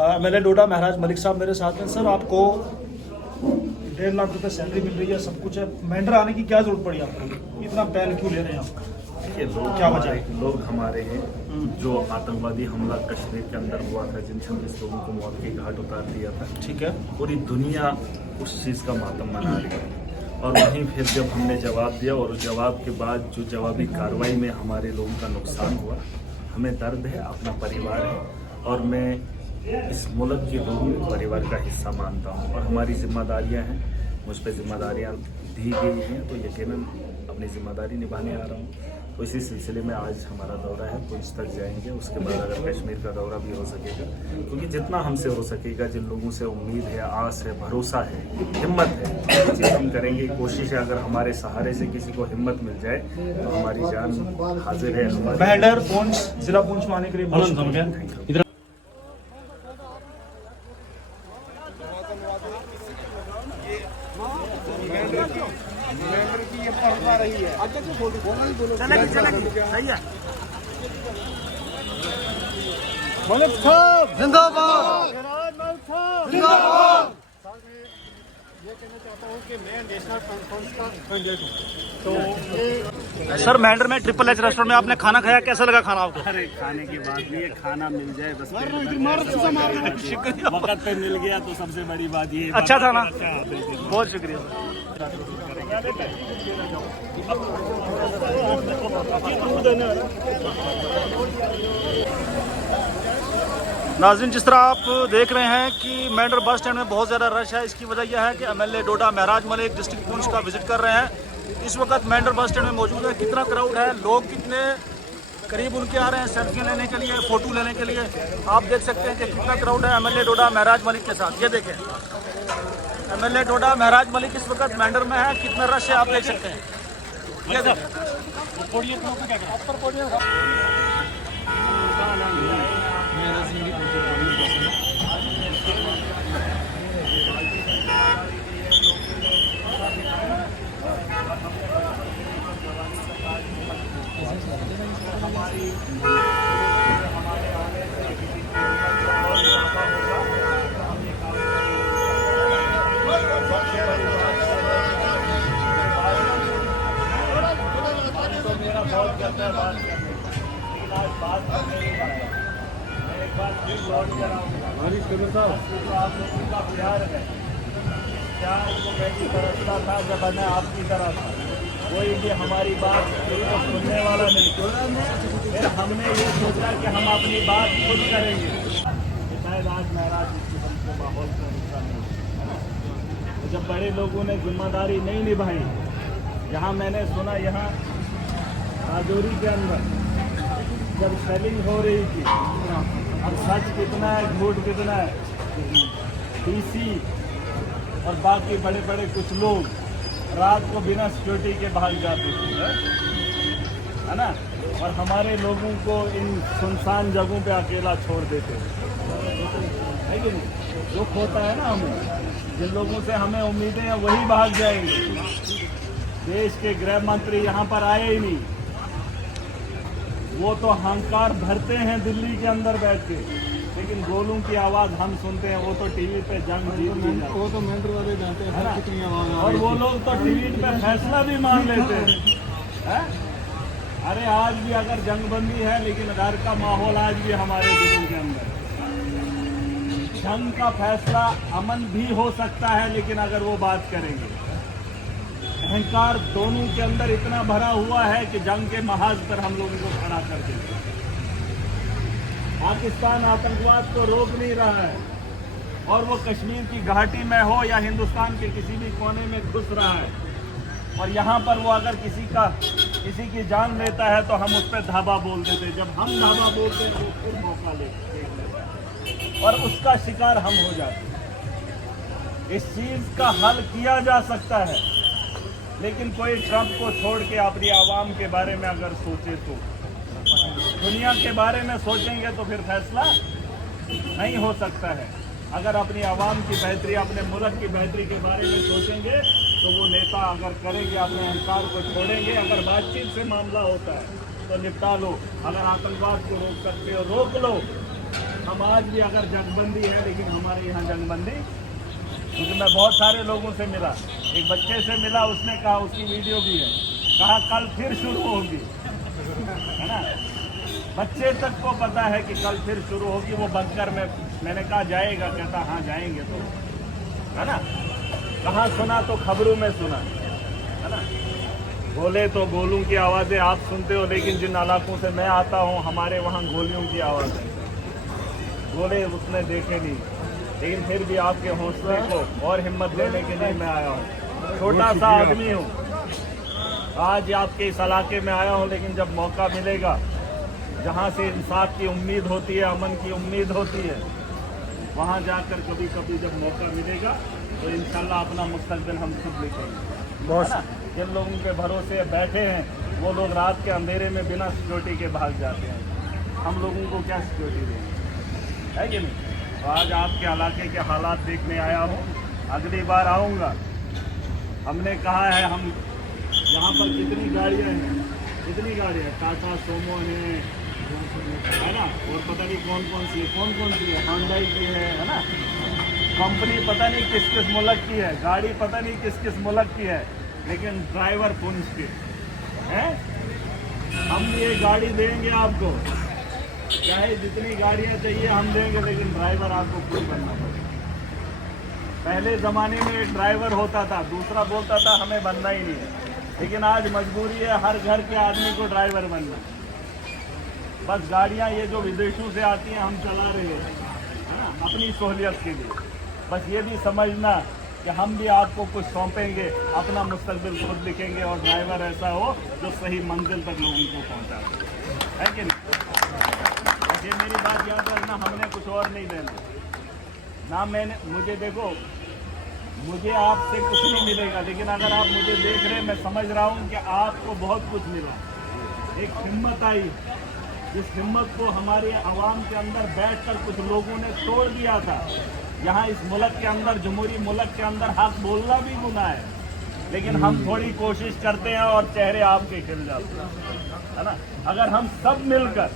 MLA डोडा महराज मलिक साहब मेरे साथ हैं। सर, आपको 1.5 लाख रुपए सैलरी मिल रही है, सब कुछ है, मेंढर आने की क्या जरूरत पड़ी आपको? इतना बैन क्यों ले रहे हैं आप? देखिए, लोग हमारे हैं जो आतंकवादी हमला कश्मीर के अंदर हुआ था, जिन 26 लोगों को मौत की घाट उतार दिया था। ठीक है। पूरी दुनिया उस चीज़ का मातम मना रही है, और वहीं फिर जब हमने जवाब दिया और उस जवाब के बाद जो जवाबी कार्रवाई में हमारे लोगों का नुकसान हुआ, हमें दर्द है, अपना परिवार है, और मैं इस मुल्क के लोगों को परिवार का हिस्सा मानता हूँ, और हमारी जिम्मेदारियाँ हैं, मुझ पर जिम्मेदारियाँ दी गई हैं, तो यकीनन अपनी जिम्मेदारी निभाने आ रहा हूँ। तो इसी सिलसिले में आज हमारा दौरा है, पुंछ तक जाएंगे, उसके बाद अगर कश्मीर का दौरा भी हो सकेगा, क्योंकि जितना हमसे हो सकेगा, जिन लोगों से उम्मीद है, आस है, भरोसा है, हिम्मत है, वो चीज़ हम करेंगे। कोशिश है, अगर हमारे सहारे से किसी को हिम्मत मिल जाए तो हमारी जान हाजिर है। मेंढर पुंछ, जिला पुंछ में आने के लिए मलिक साहब जिंदाबाद, जिंदाबाद। ये कहना चाहता हूँ कि मैं नेशनल कॉन्फ्रेंस का कैंडिडेट हूँ। तो सर, मेंढर में ट्रिपल H रेस्टोरेंट में आपने खाना खाया, कैसा लगा खाना आपको? अरे, खाने की बात नहीं है, खाना मिल जाए बस, वक्त पे मिल गया तो सबसे बड़ी बात ये। अच्छा था ना? बहुत शुक्रिया। नाज़रीन, जिस तरह आप देख रहे हैं कि मेंढर बस स्टैंड में बहुत ज़्यादा रश है। इसकी वजह यह है कि MLA डोडा महराज मलिक डिस्ट्रिक्ट पुंछ का विजिट कर रहे हैं। इस वक्त मेंढर बस स्टैंड में मौजूद है। कितना क्राउड है, लोग कितने करीब उनके आ रहे हैं सेल्फी लेने के लिए, फ़ोटो लेने के लिए। आप देख सकते हैं कि कितना क्राउड है MLA डोडा महराज मलिक के साथ। ये देखें, MLA डोडा महराज मलिक इस वक्त मेंढर में है, कितना रश है आप देख सकते हैं। ये देखें। मेरा बहुत करता है बात करने, लेकिन आज बात करने नहीं पाया। मैं एक बार फिर लौट कर आऊँगा। आप लोगों का प्यार है, प्यार को मैं भी बरसता था जब मैं आपकी तरह था। कोई भी हमारी बात को सुनने वाला नहीं। फिर हमने ये सोचा कि हम अपनी बात खुद करेंगे। शायद आज महराज जी हमको माहौल का हिस्सा नहीं। तो जब बड़े लोगों ने जिम्मेदारी नहीं निभाई, यहाँ मैंने सुना, यहाँ राजौरी के अंदर जब सेलिंग हो रही थी, अब सच कितना है, झूठ कितना है, DC और बाकी बड़े बड़े कुछ लोग रात को बिना सिक्योरिटी के भाग जाते थे, है ना, और हमारे लोगों को इन सुनसान जगहों पे अकेला छोड़ देते है कि नहीं? दुख होता है ना हमें, जिन लोगों से हमें उम्मीदें हैं वही भाग जाएंगे। देश के गृह मंत्री यहाँ पर आए ही नहीं, वो तो हंकार भरते हैं दिल्ली के अंदर बैठ के, लेकिन गोलों की आवाज़ हम सुनते हैं। वो तो टीवी पे जंग जीत जाते, वो तो मेंढर वाले जानते हैं कितनी आवाज़, और वो लोग तो टीवी पे फैसला भी मान लेते हैं। अरे आज भी अगर जंगबंदी है, लेकिन डर का माहौल आज भी हमारे दिलों के अंदर। जंग का फैसला अमन भी हो सकता है, लेकिन अगर वो बात करेंगे। अहंकार दोनों के अंदर इतना भरा हुआ है कि जंग के महाज पर हम लोगों को खड़ा कर देते हैं। पाकिस्तान आतंकवाद को रोक नहीं रहा है, और वो कश्मीर की घाटी में हो या हिंदुस्तान के किसी भी कोने में घुस रहा है, और यहाँ पर वो अगर किसी की जान लेता है तो हम उस पर धाबा बोल देते हैं। जब हम धाबा बोलते हैं तो फिर मौका लेते हैं और उसका शिकार हम हो जाते हैं। इस चीज़ का हल किया जा सकता है, लेकिन कोई ट्रंप को छोड़ के अपनी आवाम के बारे में अगर सोचे तो, दुनिया के बारे में सोचेंगे तो फिर फैसला नहीं हो सकता है। अगर अपनी आवाम की बेहतरी, अपने मुल्क की बेहतरी के बारे में सोचेंगे तो वो नेता अगर करेंगे, अपने अहंकार को छोड़ेंगे। अगर बातचीत से मामला होता है तो निपटा लो, अगर आतंकवाद को रोक सकते हो रोक लो। हम आज भी अगर जंगबंदी है, लेकिन हमारे यहाँ जंगबंदी, क्योंकि मैं बहुत सारे लोगों से मिला, एक बच्चे से मिला, उसने कहा, उसकी वीडियो भी है, कहा कल फिर शुरू होगी, है ना। बच्चे तक को पता है कि कल फिर शुरू होगी। वो बंकर में, मैंने कहा जाएगा, कहता हाँ जाएंगे, तो है ना। कहाँ सुना, तो खबरों में सुना, है ना। बोले तो गोलों की आवाज़ें आप सुनते हो, लेकिन जिन इलाकों से मैं आता हूँ हमारे वहाँ गोलियों की आवाज़ है। गोले उसने देखे नहीं, लेकिन फिर भी आपके हौसले को और हिम्मत देने के लिए मैं आया हूँ। छोटा सा आदमी हूँ, आज आपके इस इलाके में आया हूँ, लेकिन जब मौका मिलेगा, जहाँ से इंसाफ की उम्मीद होती है, अमन की उम्मीद होती है, वहाँ जाकर कभी कभी जब मौका मिलेगा तो इंशाल्लाह अपना मुस्तकबिल हम खुद लिखेंगे, है ना। जिन लोगों के भरोसे बैठे हैं, वो लोग रात के अंधेरे में बिना सिक्योरिटी के भाग जाते हैं, हम लोगों को क्या सिक्योरिटी देंगे, है कि नहीं। तो आज आपके इलाके के हालात देखने आया हूँ, अगली बार आऊँगा। हमने कहा है, हम यहाँ पर कितनी गाड़ियाँ हैं, कितनी गाड़ियाँ, टाटा सोमो है ना, और पता नहीं कौन कौन सी है, होंडा की है ना। कंपनी पता नहीं किस किस मुल्क की है, गाड़ी पता नहीं किस किस मुल्क की है, लेकिन ड्राइवर पुंछ के हैं। हम ये गाड़ी देंगे आपको, चाहे जितनी गाड़ियाँ चाहिए हम देंगे, लेकिन ड्राइवर आपको खुद बनना पड़ेगा। पहले ज़माने में एक ड्राइवर होता था, दूसरा बोलता था हमें बनना ही नहीं है, लेकिन आज मजबूरी है हर घर के आदमी को ड्राइवर बनना। बस गाड़ियाँ ये जो विदेशों से आती हैं हम चला रहे हैं, है ना, अपनी सहूलियत के लिए। बस ये भी समझना कि हम भी आपको कुछ सौंपेंगे, अपना मुस्तकबिल खुद लिखेंगे, और ड्राइवर ऐसा हो जो सही मंजिल तक लोगों को पहुँचा दे, है कि नहीं। ये मेरी बात याद रखना, हमने कुछ और नहीं देना ना। मुझे देखो, मुझे आपसे कुछ नहीं मिलेगा, लेकिन अगर आप मुझे देख रहे हैं, मैं समझ रहा हूँ कि आपको बहुत कुछ मिला। एक हिम्मत आई, जिस हिम्मत को हमारे अवाम के अंदर बैठकर कुछ लोगों ने तोड़ दिया था। यहाँ इस मुल्क के अंदर, जमहूरी मुल्क के अंदर हक बोलना भी गुनाह है, लेकिन हम थोड़ी कोशिश करते हैं और चेहरे आपके खिल जाते हैं, है ना। अगर हम सब मिलकर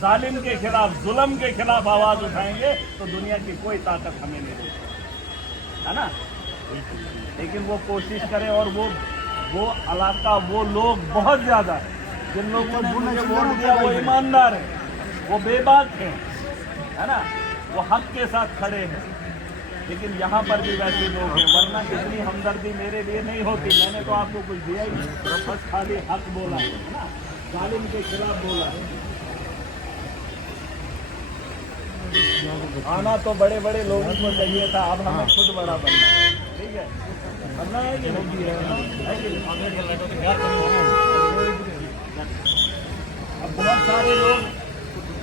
जालिम के खिलाफ, जुल्म के खिलाफ आवाज़ उठाएंगे तो दुनिया की कोई ताकत हमें नहीं देगी, है ना। लेकिन वो कोशिश करें, और वो इलाका, वो लोग बहुत ज़्यादा है, जिन लोगों ने मुझे वोट दिया वो ईमानदार हैं, वो बेबाक हैं, है ना, वो हक के साथ खड़े हैं। लेकिन यहाँ पर भी वैसे लोग हैं, वरना इतनी हमदर्दी मेरे लिए नहीं होती। मैंने तो आपको कुछ दिया ही नहीं, बस खाली हक बोला है ना, जालिम के खिलाफ बोला है। आना तो बड़े बड़े लोगों को चाहिए था, अब हमें खुद बड़ा बनना है, ठीक है, बनना है कि नहीं है कि अब बहुत सारे लोग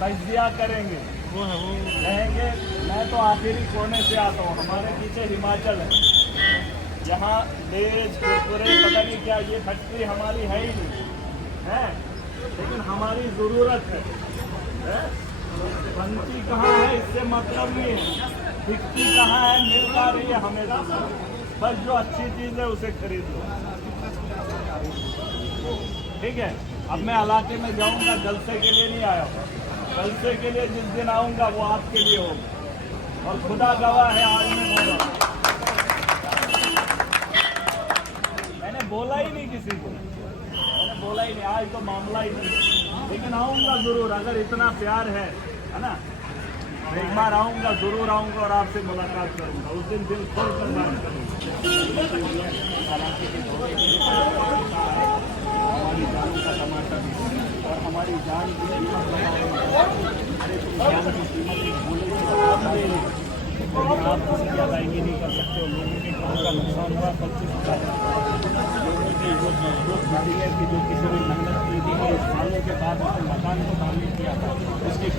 तज्जिया करेंगे, कहेंगे मैं तो आखिरी कोने से आता हूँ, हमारे पीछे हिमाचल है, यहाँ लेज कुरकुरे पता नहीं क्या, ये फैक्ट्री हमारी है ही नहीं है, लेकिन हमारी ज़रूरत है। बनती कहाँ है इससे मतलब नहीं है, दिखती कहाँ है, मिल पा रही है हमें, बस जो अच्छी चीज़ है उसे खरीद लो, ठीक है। अब मैं इलाके में जाऊँगा, जलसे के लिए नहीं आया हूँ, जलसे के लिए जिस दिन आऊँगा वो आपके लिए होगा, और खुदा गवाह है आज मैं बोल रहा हूँ, मैंने बोला ही नहीं किसी को, मैंने बोला ही नहीं, आज तो मामला ही नहीं, लेकिन आऊँगा ज़रूर, अगर इतना प्यार है ना, एक बार आऊँगा, ज़रूर आऊँगा और आपसे मुलाकात करूँगा, उस दिन दिल खोल कर बात करूँगा। हमारी जान का तमाशा भी, और हमारी जान की कीमत जान की कीमत एक बोले आप किसी की अदायगी नहीं कर सकते हो। लोगों के घरों का नुकसान हुआ, 25,000 लोगों की वो मजबूत बिल्डिंग है कि जो किसी ने मेहनत की थी, और सालों के बाद उसने मकान को तामीर किया था, उसकी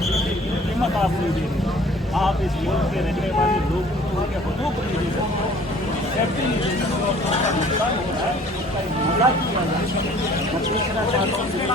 कीमत आप नहीं दे रहे। आप इस मुल्क के रहने वाले लोगों को उनके हुकूक नहीं दे सकते, सेफ्टी नहीं दे सकते, और उसका नुकसान हो रहा है, उसका मजाक किया जा सकता है। मैं पूछना चाहता हूँ